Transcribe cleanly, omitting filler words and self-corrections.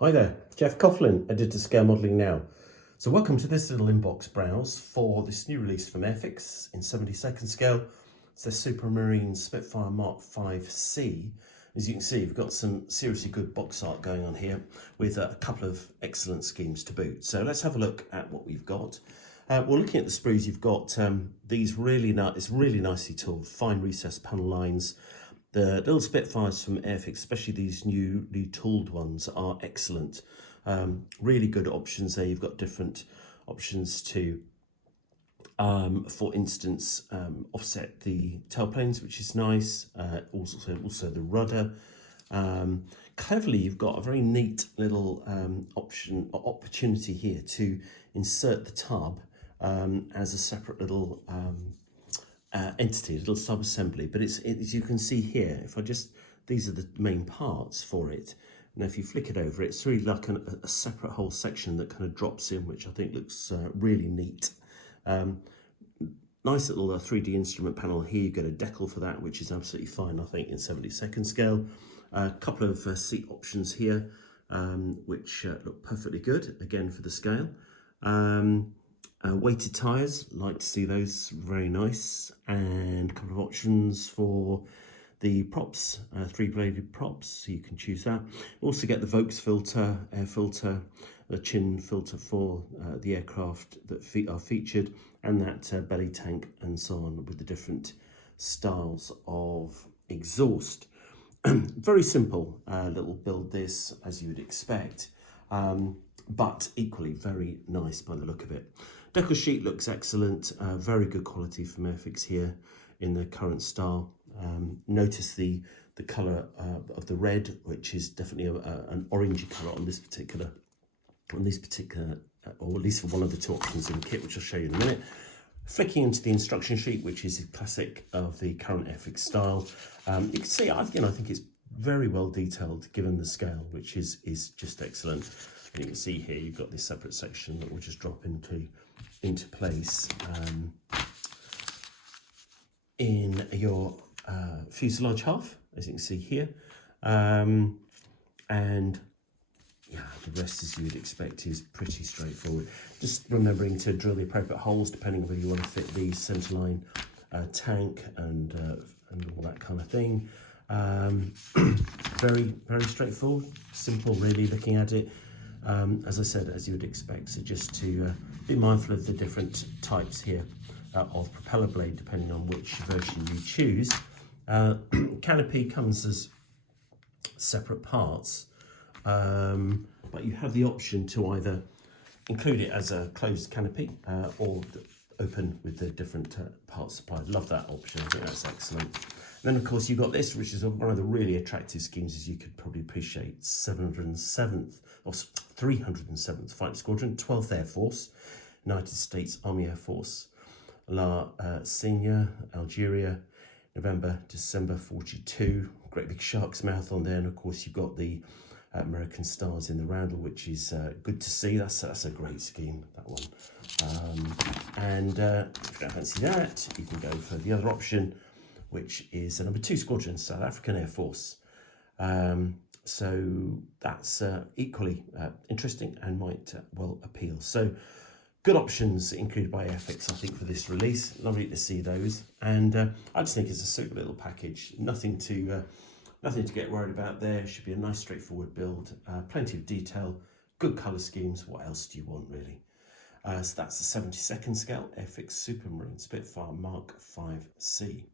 Hi there, Geoff Coughlin, editor Scale Modelling Now. So welcome to this little inbox browse for this new release from Airfix in 72nd scale. It's the Supermarine Spitfire Mk.Vc. As you can see, we've got some seriously good box art going on here with a couple of excellent schemes to boot. So let's have a look at what we've got. Well, looking at the sprues, you've got these really nicely tooled, fine recessed panel lines. The little Spitfires from Airfix, especially these new tooled ones, are excellent. Really good options there. You've got different options to, for instance, offset the tailplanes, which is nice. Also the rudder. Cleverly, you've got a very neat little opportunity here to insert the tub as a separate little entity, a little sub-assembly, but it's as you can see here, if I just, these are the main parts for it. Now if you flick it over, it's really like a separate whole section that kind of drops in, which I think looks really neat. Nice little 3D instrument panel here. You get a decal for that, which is absolutely fine, I think, in 72nd scale. A couple of seat options here, which look perfectly good, again, for the scale. Weighted tyres, like to see those, very nice. And a couple of options for the props, 3-bladed props, so you can choose that. Also get the Vokes filter, air filter, the chin filter for the aircraft that are featured, and that belly tank and so on, with the different styles of exhaust. Very simple little build this, as you would expect, but equally very nice by the look of it. Decal sheet looks excellent, very good quality from Airfix here in the current style. Notice the colour of the red, which is definitely an orangey colour on this particular, or at least for one of the two options in the kit, which I'll show you in a minute. Flicking into the instruction sheet, which is classic of the current Airfix style, you can see, I think it's very well detailed given the scale, which is just excellent. And you can see here you've got this separate section that will just drop into place in your fuselage half, as you can see here. And yeah, the rest, as you would expect, is pretty straightforward. Just remembering to drill the appropriate holes depending on whether you want to fit the centerline tank and all that kind of thing. Very straightforward, simple really looking at it. As I said, as you would expect, so just to be mindful of the different types here of propeller blade depending on which version you choose. Canopy comes as separate parts, but you have the option to either include it as a closed canopy or open with the different parts supplied. Love that option, I think that's excellent. And then of course you've got this, which is one of the really attractive schemes, as you could probably appreciate. 707th or 307th Fighter Squadron, 12th Air Force, United States Army Air Force, La Seigneur, Algeria, November, December 42. Great big shark's mouth on there, and of course you've got the American stars in the roundel, which is good to see. That's a great scheme, that one. And if you don't fancy that, you can go for the other option, which is a number 2 Squadron, South African Air Force. So that's equally interesting and might well appeal. So good options included by Airfix, I think, for this release. Lovely to see those, and I just think it's a super little package. Nothing to get worried about there. Should be a nice straightforward build. Plenty of detail, good colour schemes. What else do you want, really? So that's the 72nd scale Airfix Supermarine Spitfire Mk.Vc.